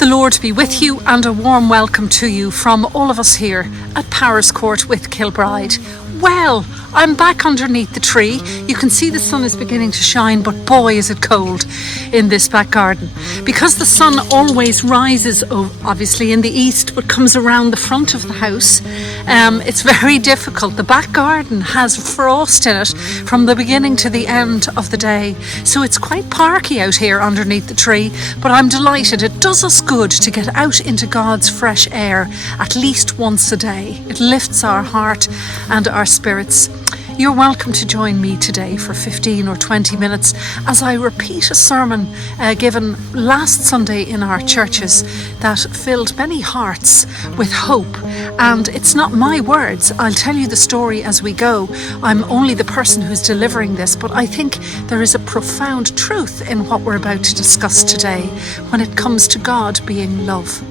The Lord be with you, and a warm welcome to you from all of us here at Powerscourt with Kilbride. Well, I'm back underneath the tree. You can see the sun is beginning to shine, but boy is it cold in this back garden. Because the sun always rises, obviously in the east, but comes around the front of the house, it's very difficult. The back garden has frost in it from the beginning to the end of the day. So it's quite parky out here underneath the tree, but I'm delighted. It does us good to get out into God's fresh air at least once a day. It lifts our heart and our spirits. You're welcome to join me today for 15 or 20 minutes as I repeat a sermon given last Sunday in our churches that filled many hearts with hope. And it's not my words. I'll tell you the story as we go. I'm only the person who's delivering this, but I think there is a profound truth in what we're about to discuss today when it comes to God being love.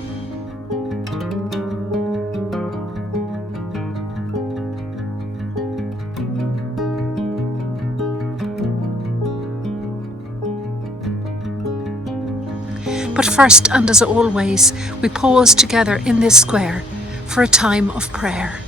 But first, and as always, we pause together in this square for a time of prayer.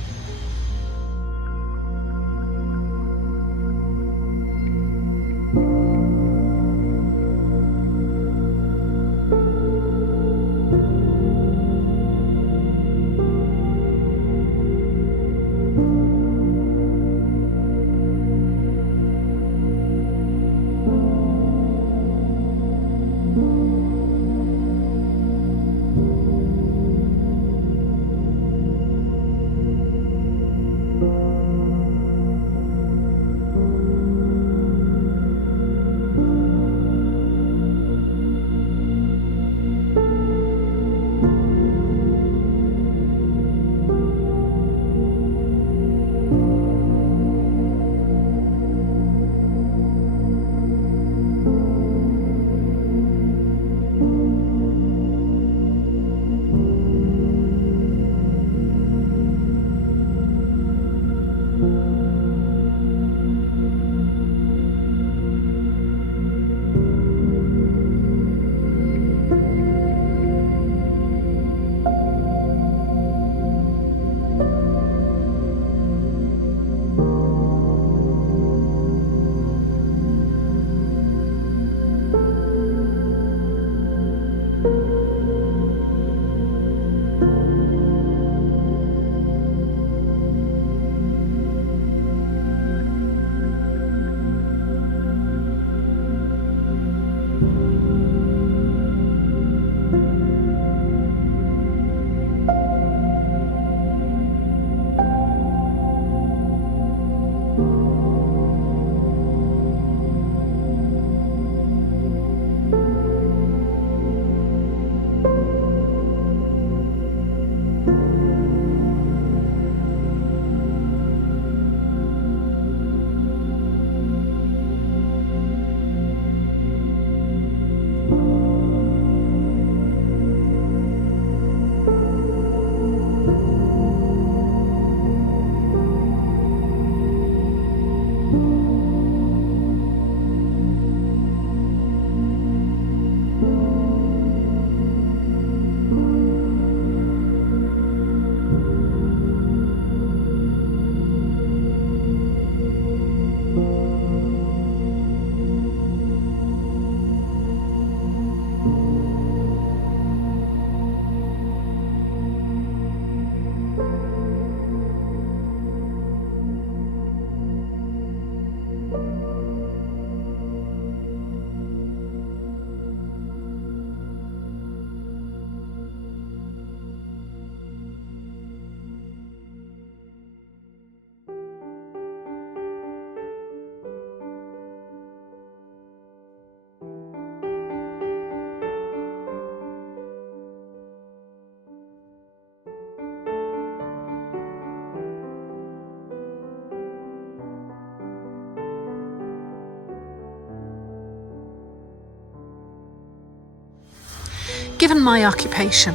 Given my occupation,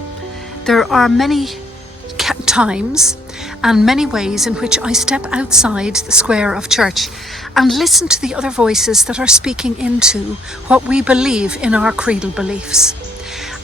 there are many times and many ways in which I step outside the square of church and listen to the other voices that are speaking into what we believe in our creedal beliefs.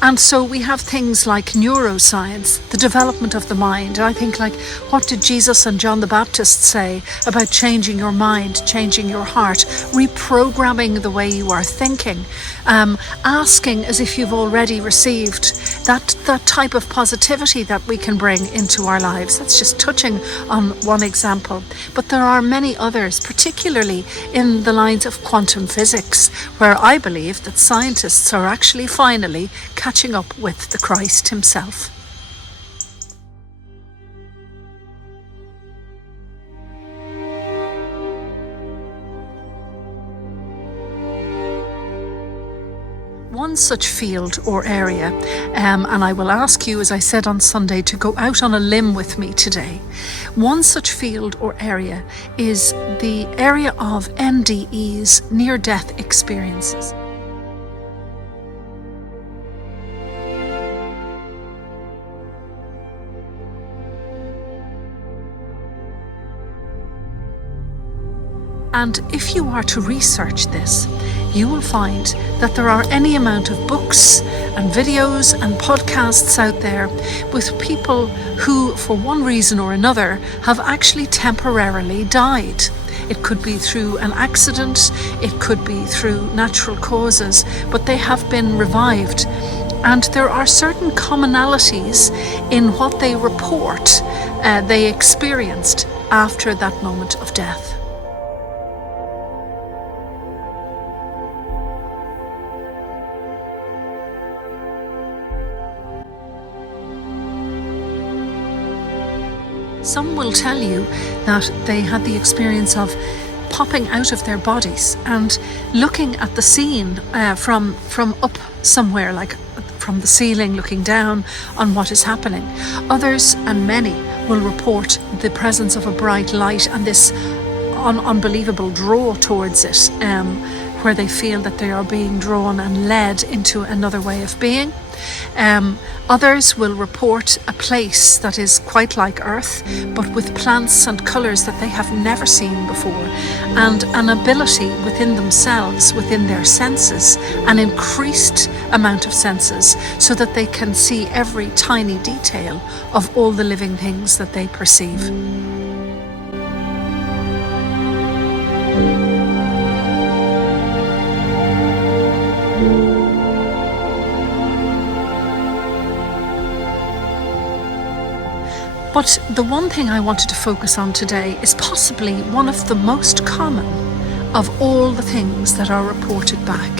And so we have things like neuroscience, the development of the mind. I think, like, what did Jesus and John the Baptist say about changing your mind, changing your heart, reprogramming the way you are thinking, asking as if you've already received that type of positivity that we can bring into our lives. That's just touching on one example. But there are many others, particularly in the lines of quantum physics, where I believe that scientists are actually finally catching up with the Christ himself. One such field or area, and I will ask you, as I said on Sunday, to go out on a limb with me today. One such field or area is the area of NDEs, near-death experiences. And if you are to research this, you will find that there are any amount of books and videos and podcasts out there with people who, for one reason or another, have actually temporarily died. It could be through an accident, it could be through natural causes, but they have been revived. And there are certain commonalities in what they report they experienced after that moment of death. Some will tell you that they had the experience of popping out of their bodies and looking at the scene from up somewhere, like from the ceiling, looking down on what is happening. Others, and many, will report the presence of a bright light and this unbelievable draw towards it, where they feel that they are being drawn and led into another way of being. Others will report a place that is quite like Earth, but with plants and colours that they have never seen before, and an ability within themselves, within their senses, an increased amount of senses, so that they can see every tiny detail of all the living things that they perceive. But the one thing I wanted to focus on today is possibly one of the most common of all the things that are reported back.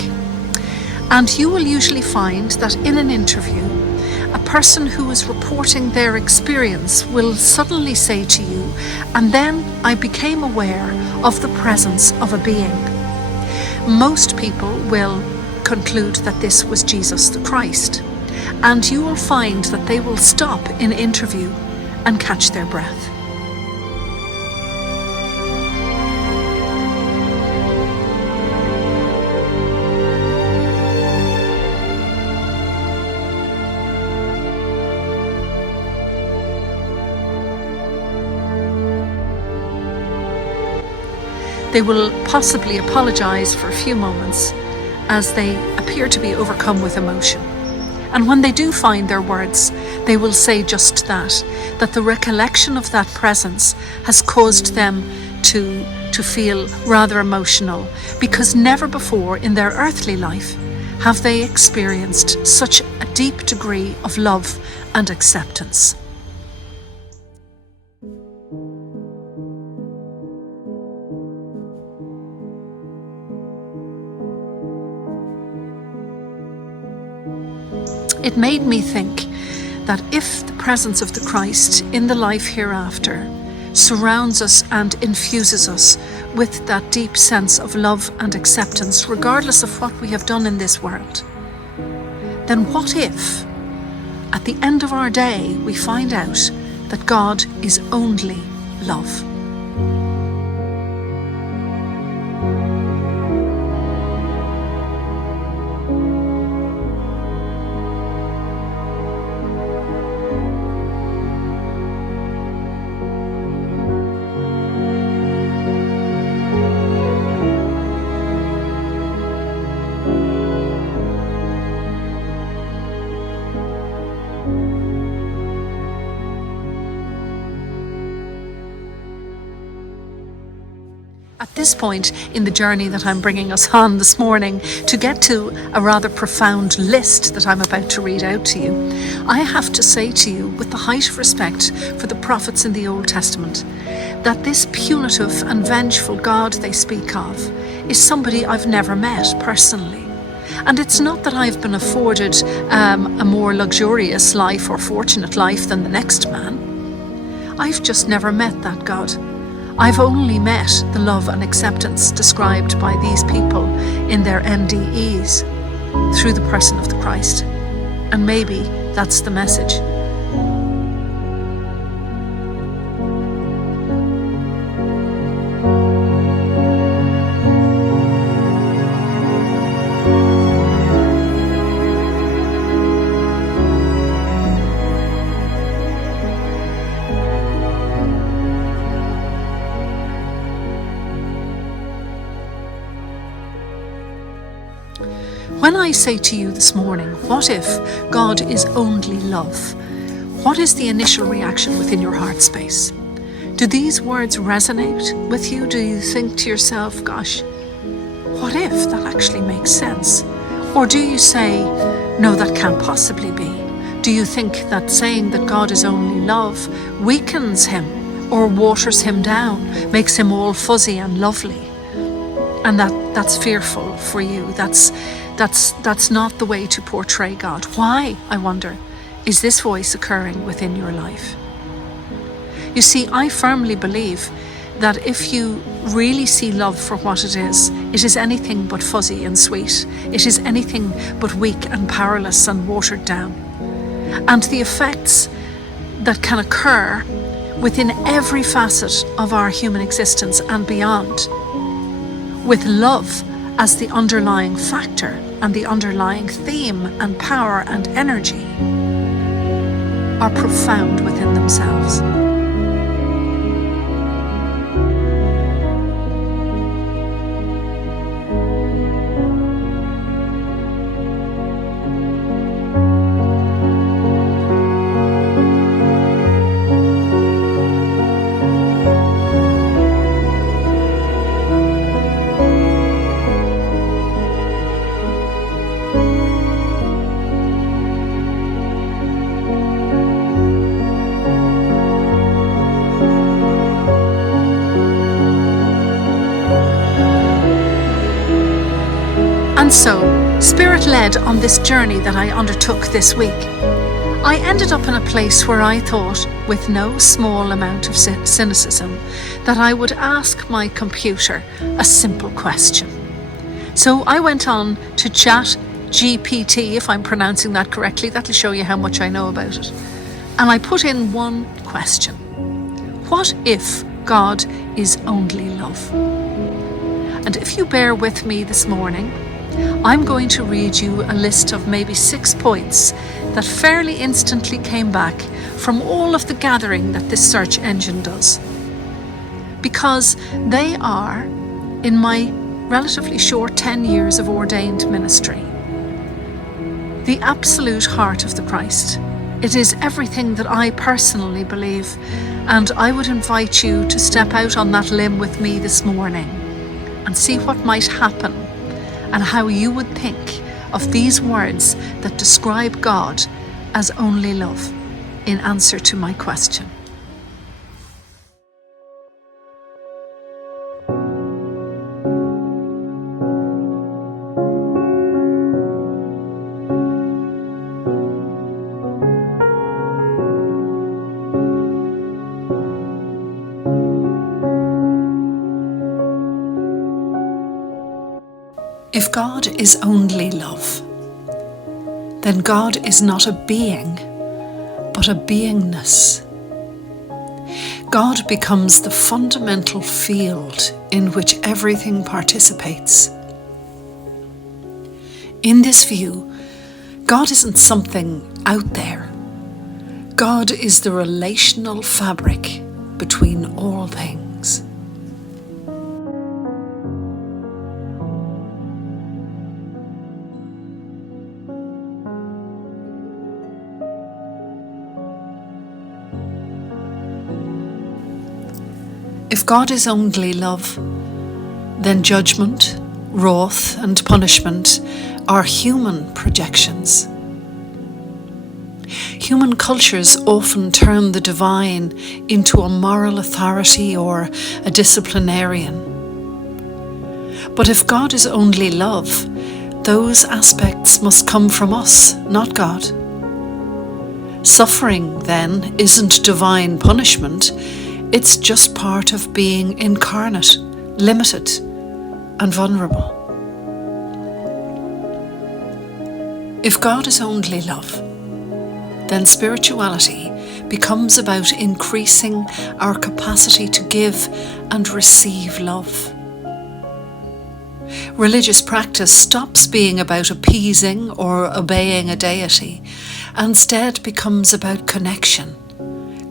And you will usually find that in an interview, a person who is reporting their experience will suddenly say to you, "And then I became aware of the presence of a being." Most people will conclude that this was Jesus the Christ, and you will find that they will stop in interview and catch their breath. They will possibly apologize for a few moments as they appear to be overcome with emotion. And when they do find their words, they will say just that the recollection of that presence has caused them to feel rather emotional, because never before in their earthly life have they experienced such a deep degree of love and acceptance. It made me think that if the presence of the Christ in the life hereafter surrounds us and infuses us with that deep sense of love and acceptance, regardless of what we have done in this world, then what if, at the end of our day, we find out that God is only love? At this point in the journey that I'm bringing us on this morning, to get to a rather profound list that I'm about to read out to you, I have to say to you, with the height of respect for the prophets in the Old Testament, that this punitive and vengeful God they speak of is somebody I've never met personally. And it's not that I've been afforded a more luxurious life or fortunate life than the next man. I've just never met that God. I've only met the love and acceptance described by these people in their NDEs through the person of the Christ. And maybe that's the message. When I say to you this morning, what if God is only love? What is the initial reaction within your heart space? Do these words resonate with you? Do you think to yourself, gosh, what if that actually makes sense? Or do you say, no, that can't possibly be? Do you think that saying that God is only love weakens him or waters him down, makes him all fuzzy and lovely? And that's fearful for you. That's not the way to portray God. Why, I wonder, is this voice occurring within your life? You see, I firmly believe that if you really see love for what it is anything but fuzzy and sweet. It is anything but weak and powerless and watered down. And the effects that can occur within every facet of our human existence and beyond, with love as the underlying factor and the underlying theme and power and energy, are profound within themselves. And so, Spirit-led on this journey that I undertook this week, I ended up in a place where I thought, with no small amount of cynicism, that I would ask my computer a simple question. So I went on to ChatGPT, if I'm pronouncing that correctly. That'll show you how much I know about it. And I put in one question. What if God is only love? And if you bear with me this morning, I'm going to read you a list of maybe 6 points that fairly instantly came back from all of the gathering that this search engine does. Because they are, in my relatively short 10 years of ordained ministry, the absolute heart of the Christ. It is everything that I personally believe, and I would invite you to step out on that limb with me this morning and see what might happen, and how you would think of these words that describe God as only love in answer to my question. If God is only love, then God is not a being, but a beingness. God becomes the fundamental field in which everything participates. In this view, God isn't something out there. God is the relational fabric between all things. If God is only love, then judgment, wrath, and punishment are human projections. Human cultures often turn the divine into a moral authority or a disciplinarian. But if God is only love, those aspects must come from us, not God. Suffering, then, isn't divine punishment, it's just part of being incarnate, limited, and vulnerable. If God is only love, then spirituality becomes about increasing our capacity to give and receive love. Religious practice stops being about appeasing or obeying a deity, and instead becomes about connection,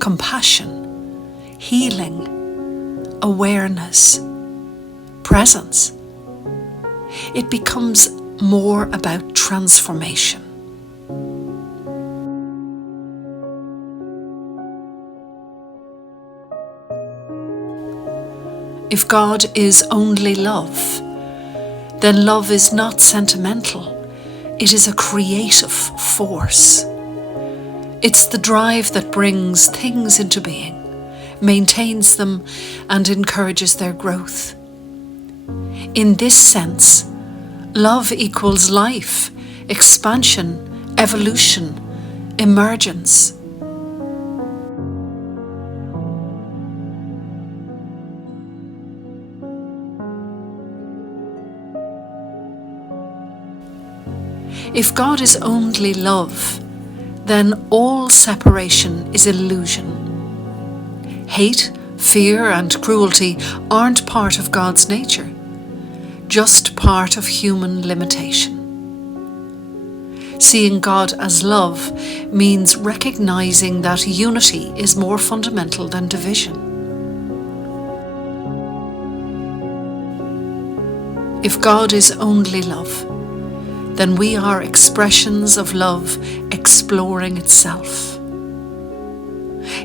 compassion, healing, awareness, presence. It becomes more about transformation. If God is only love, then love is not sentimental, it is a creative force. It's the drive that brings things into being, maintains them, and encourages their growth. In this sense, love equals life, expansion, evolution, emergence. If God is only love, then all separation is illusion. Hate, fear, and cruelty aren't part of God's nature, just part of human limitation. Seeing God as love means recognizing that unity is more fundamental than division. If God is only love, then we are expressions of love exploring itself.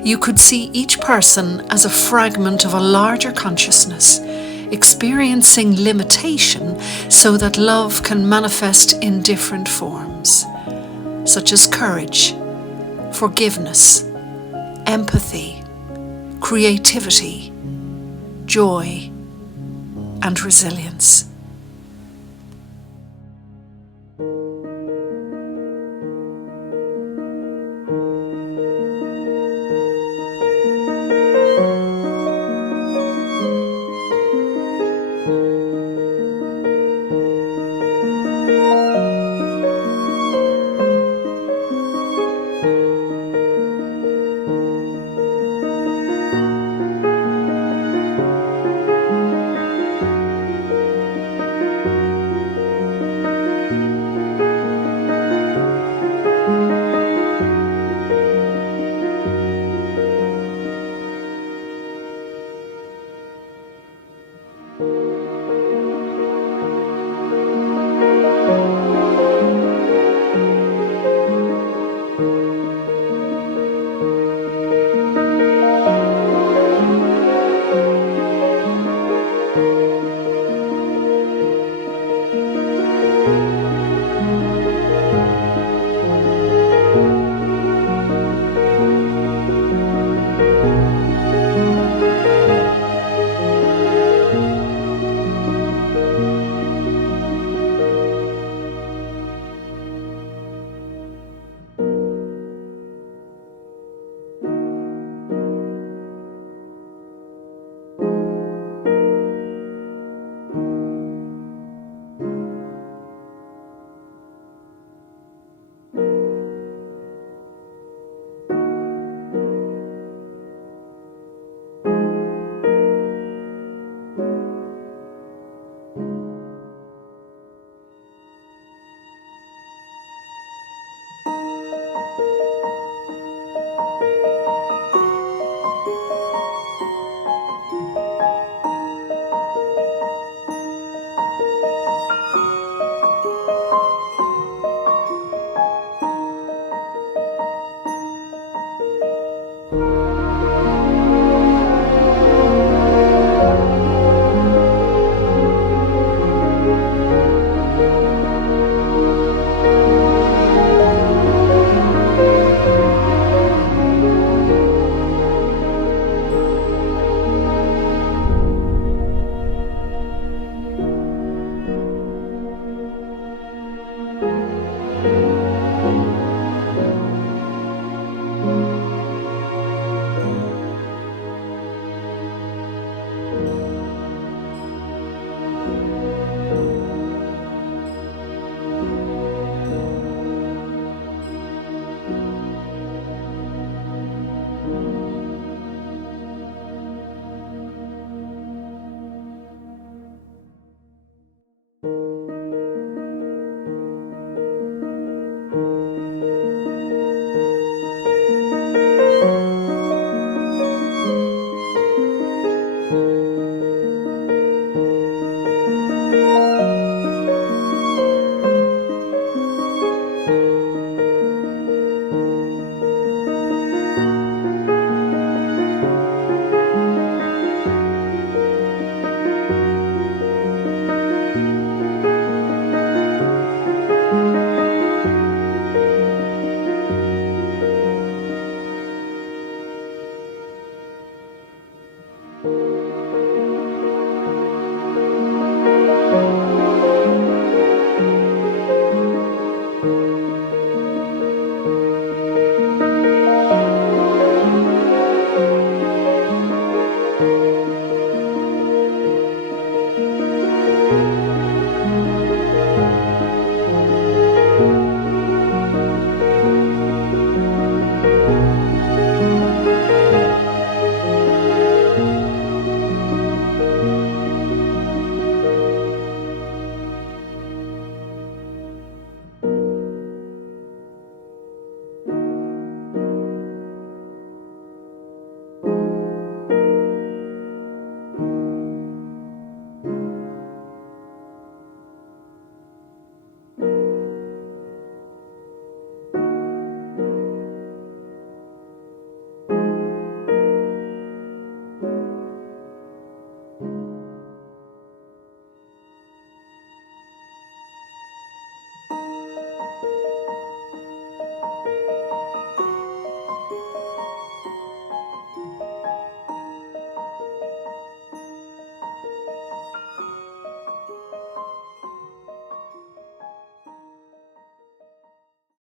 You could see each person as a fragment of a larger consciousness, experiencing limitation so that love can manifest in different forms, such as courage, forgiveness, empathy, creativity, joy, and resilience.